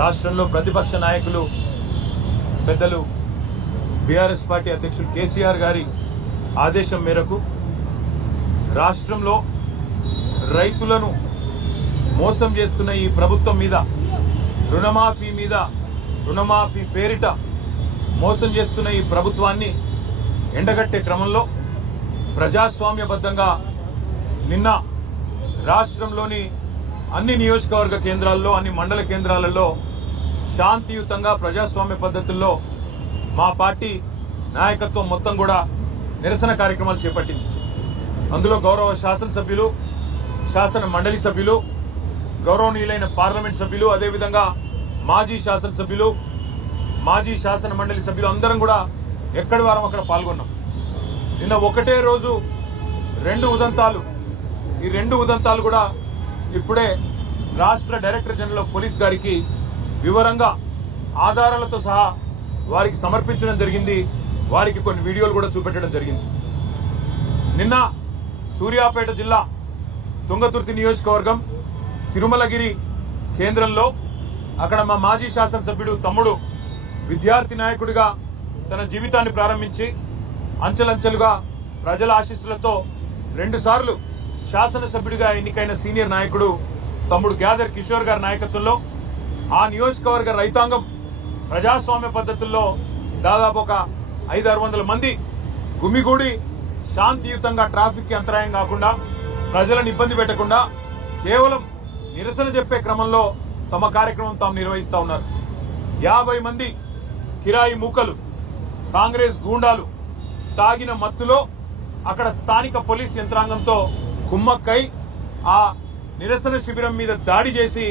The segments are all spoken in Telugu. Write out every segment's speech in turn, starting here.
రాష్ట్రంలో ప్రతిపక్ష నాయకులు పెద్దలు బీఆర్ఎస్ పార్టీ అధ్యక్షులు కేసీఆర్ గారి ఆదేశం మేరకు రాష్ట్రంలో రైతులను మోసం చేస్తున్న ఈ ప్రభుత్వం మీద రుణమాఫీ పేరిట మోసం చేస్తున్న ఈ ప్రభుత్వాన్ని ఎండగట్టే క్రమంలో ప్రజాస్వామ్యబద్ధంగా నిన్న రాష్ట్రంలోని అన్ని నియోజకవర్గ కేంద్రాల్లో అన్ని మండల కేంద్రాలలో శాంతియుతంగా ప్రజాస్వామ్య పద్ధతుల్లో మా పార్టీ నాయకత్వం మొత్తం కూడా నిరసన కార్యక్రమాలు చేపట్టింది. అందులో గౌరవ శాసనసభ్యులు, శాసన మండలి సభ్యులు, గౌరవనీయులైన పార్లమెంట్ సభ్యులు, అదేవిధంగా మాజీ శాసనసభ్యులు, మాజీ శాసన మండలి సభ్యులు అందరం కూడా ఎక్కడి వారం అక్కడ పాల్గొన్నాం. నిన్న ఒకటే రోజు రెండు ఉదంతాలు కూడా ఇప్పుడే రాష్ట్ర డైరెక్టర్ జనరల్ ఆఫ్ పోలీస్ గారికి వివరంగా ఆధారాలతో సహా వారికి సమర్పించడం జరిగింది. వారికి కొన్ని వీడియోలు కూడా చూపెట్టడం జరిగింది. నిన్న సూర్యాపేట జిల్లా తుంగతుర్తి నియోజకవర్గం తిరుమలగిరి కేంద్రంలో అక్కడ మా మాజీ శాసనసభ్యుడు తమ్ముడు విద్యార్థి నాయకుడిగా తన జీవితాన్ని ప్రారంభించి అంచెలంచెలుగా ప్రజల ఆశీస్సులతో 2 సార్లు శాసనసభ్యుడిగా ఎన్నికైన సీనియర్ నాయకుడు తమ్ముడు గ్యాదర్ కిషోర్ గారి నాయకత్వంలో ఆ నియోజకవర్గ రైతాంగం ప్రజాస్వామ్య పద్ధతుల్లో దాదాపు ఒక 500-600 మంది గుమిగూడి శాంతియుతంగా ట్రాఫిక్ కి అంతరాయం కాకుండా ప్రజలను ఇబ్బంది పెట్టకుండా కేవలం నిరసన చెప్పే క్రమంలో తమ కార్యక్రమం తాము నిర్వహిస్తా ఉన్నారు. 50 మంది కిరాయి మూకలు, కాంగ్రెస్ గూండాలు తాగిన మత్తులో అక్కడ స్థానిక పోలీస్ యంత్రాంగంతో కుమ్మక్కై ఆ నిరసన శిబిరం మీద దాడి చేసి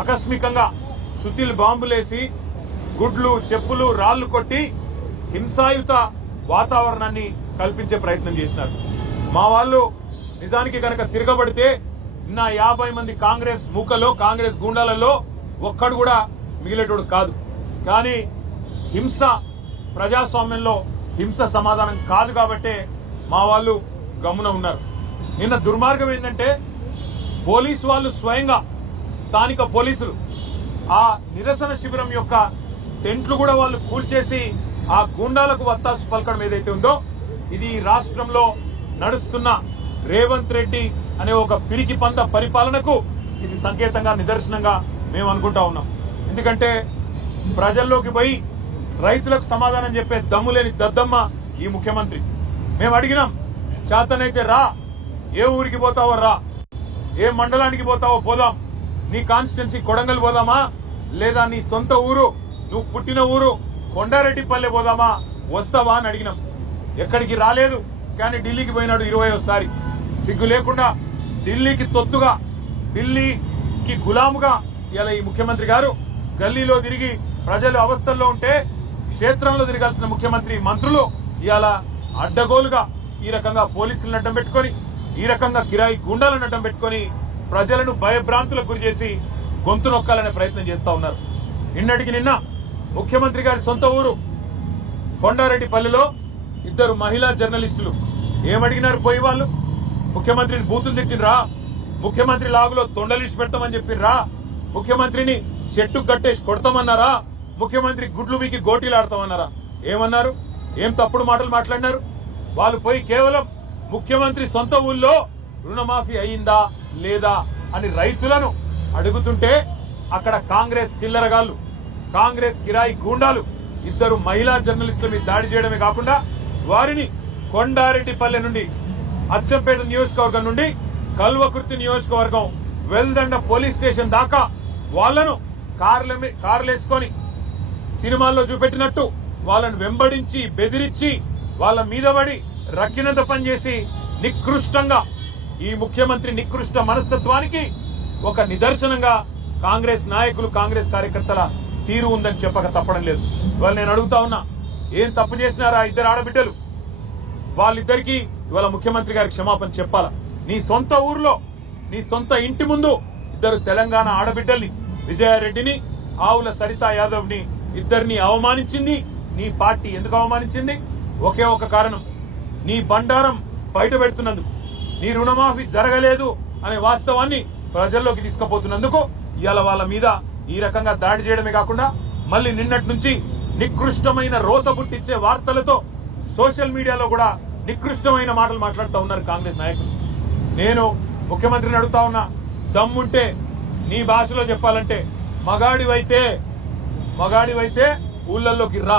ఆకస్మికంగా సుతిల్ బాంబులేసి గుడ్లు, చెప్పులు, రాళ్లు కొట్టి హింసాయుత వాతావరణాన్ని కల్పించే ప్రయత్నం చేసినారు. మా వాళ్ళు నిజానికి గనక తిరగబడితే నిన్న 50 మంది కాంగ్రెస్ మూకలో, కాంగ్రెస్ గూండాలలో ఒక్కడు కూడా మిగిలేటోడు కాదు. కానీ హింస ప్రజాస్వామ్యంలో హింస సమాధానం కాదు కాబట్టే మా వాళ్ళు గమ్మున ఉన్నారు. నిన్న దుర్మార్గం ఏంటంటే పోలీసు వాళ్ళు స్వయంగా స్థానిక పోలీసులు ఆ నిరసన శిబిరం యొక్క టెంట్లు కూడా వాళ్ళు కూల్చేసి ఆ గూండాలకు వత్తాసు పలకడం ఏదైతే ఉందో ఇది రాష్ట్రంలో నడుస్తున్న రేవంత్ రెడ్డి అనే ఒక పిరికి పంద పరిపాలనకు ఇది సంకేతంగా, నిదర్శనంగా మేము అనుకుంటా ఉన్నాం. ఎందుకంటే ప్రజల్లోకి పోయి రైతులకు సమాధానం చెప్పే దమ్ము లేని దద్దమ్మ ఈ ముఖ్యమంత్రి. మేము అడిగినాం, చేతనైతే రా, ఏ ఊరికి పోతావో రా, ఏ మండలానికి పోతావో పోదాం, నీ కాన్స్టిట్యున్సీ కొడంగల్ పోదామా, లేదా నీ సొంత ఊరు, నువ్వు పుట్టిన ఊరు కొండారెడ్డిపల్లె పోదామా, వస్తావా అని అడిగినాం. ఎక్కడికి రాలేదు. కానీ ఢిల్లీకి పోయినాడు 20వ సిగ్గు లేకుండా ఢిల్లీకి తొత్తుగా, ఢిల్లీకి గులాముగా ఇలా ఈ ముఖ్యమంత్రి గారు గల్లీలో తిరిగి ప్రజలు అవస్థల్లో ఉంటే క్షేత్రంలో తిరగాల్సిన ముఖ్యమంత్రి, మంత్రులు ఇవాళ అడ్డగోలుగా ఈ రకంగా పోలీసులను అడ్డం పెట్టుకుని, ఈ రకంగా కిరాయి గూండాలను అడ్డం పెట్టుకుని ప్రజలను భయభ్రాంతులకు గురి చేసి గొంతు నొక్కాలనే ప్రయత్నం చేస్తా ఉన్నారు. నిన్నటికి నిన్న ముఖ్యమంత్రి గారి సొంత ఊరు కొండారెడ్డిపల్లిలో 2 మహిళా జర్నలిస్టులు ఏమడిగినారు పోయి వాళ్ళు? ముఖ్యమంత్రిని బూతులు తిట్టినరా? ముఖ్యమంత్రి లాగులో తొండలిసి పెడతామని చెప్పిర్రా? ముఖ్యమంత్రిని చెట్టు కట్టేసి కొడతామన్నారా? ముఖ్యమంత్రి గుడ్లు బీకి గోటీలాడతామన్నారా? ఏమన్నారు? ఏం తప్పుడు మాటలు మాట్లాడినారు? వాళ్ళు పోయి కేవలం ముఖ్యమంత్రి సొంత ఊళ్ళో రుణమాఫీ అయిందా లేదా అని రైతులను అడుగుతుంటే అక్కడ కాంగ్రెస్ చిల్లరగాళ్లు, కాంగ్రెస్ కిరాయి గూండాలు 2 మహిళా జర్నలిస్టుల మీద దాడి చేయడమే కాకుండా వారిని కొండారెడ్డిపల్లె నుండి, అచ్చంపేట నియోజకవర్గం నుండి కల్వకుర్తి నియోజకవర్గం వెల్దండ పోలీస్ స్టేషన్ దాకా వాళ్లను కార్లేసుకొని సినిమాల్లో చూపెట్టినట్టు వాళ్ళను వెంబడించి, బెదిరించి, వాళ్ళ మీద పడి రక్కినంత పనిచేసి నికృష్టంగా ఈ ముఖ్యమంత్రి నికృష్ట మనస్తత్వానికి ఒక నిదర్శనంగా కాంగ్రెస్ నాయకులు, కాంగ్రెస్ కార్యకర్తల తీరు ఉందని చెప్పక తప్పడం లేదు. ఇవాళ నేను అడుగుతా ఉన్నా, ఏం తప్పు చేసినారా 2 ఆడబిడ్డలు? వాళ్ళిద్దరికీ ఇవాళ ముఖ్యమంత్రి గారికి క్షమాపణ చెప్పాలా? నీ సొంత ఊర్లో, నీ సొంత ఇంటి ముందు 2 తెలంగాణ ఆడబిడ్డల్ని, విజయారెడ్డిని, ఆవుల సరితా యాదవ్ ని, 2ని అవమానించింది నీ పార్టీ. ఎందుకు అవమానించింది? ఒకే ఒక కారణం, నీ బండారం బయట పెడుతున్నందుకు, నీ రుణమాఫీ జరగలేదు అనే వాస్తవాన్ని ప్రజల్లోకి తీసుకుపోతున్నందుకు ఇవాళ వాళ్ళ మీద ఈ రకంగా దాడి చేయడమే కాకుండా మళ్ళీ నిన్నటి నుంచి నికృష్టమైన రోత పుట్టించే వార్తలతో సోషల్ మీడియాలో కూడా నికృష్టమైన మాటలు మాట్లాడుతూ ఉన్నారు కాంగ్రెస్ నాయకులు. నేను ముఖ్యమంత్రిని అడుగుతా ఉన్నా, దమ్ముంటే నీ భాషలో చెప్పాలంటే మగాడివైతే ఊళ్ళల్లోకి రా,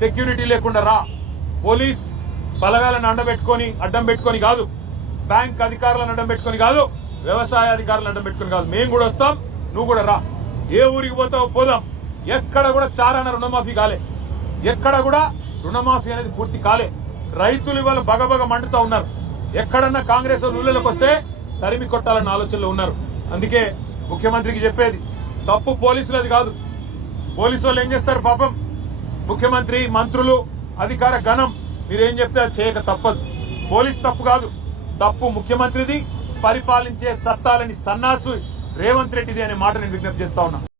సెక్యూరిటీ లేకుండా రా, పోలీస్ బలగాలను అడ్డం పెట్టుకొని కాదు, బ్యాంక్ అధికారులను అడ్డం పెట్టుకొని కాదు, వ్యవసాయ అధికారులను అడ్డం పెట్టుకొని కాదు, మేము కూడా వస్తాం, నువ్వు కూడా రా. ఏ ఊరికి పోతావో పోదాం. ఎక్కడ కూడా చారాన రుణమాఫీ కాలే, ఎక్కడ కూడా రుణమాఫీ అనేది పూర్తి కాలే. రైతులు ఇవాళ బగబగ మండుతా ఉన్నారు. ఎక్కడన్నా కాంగ్రెస్ ఊళ్ళలోకి వస్తే తరిమి కొట్టాలన్న ఆలోచనలో ఉన్నారు. అందుకే ముఖ్యమంత్రికి చెప్పేది, తప్పు పోలీసులది కాదు. పోలీసు వాళ్ళు ఏం చేస్తారు పాపం, ముఖ్యమంత్రి, మంత్రులు, అధికార గణం మీరేం చెప్తే అది చేయక తప్పదు. పోలీస్ తప్పు కాదు, తప్పు ముఖ్యమంత్రిది, పరిపాలించే సత్తాలని సన్నాసు రేవంత్ రెడ్డిది అనే మాట నేను విజ్ఞప్తి చేస్తా ఉన్నా.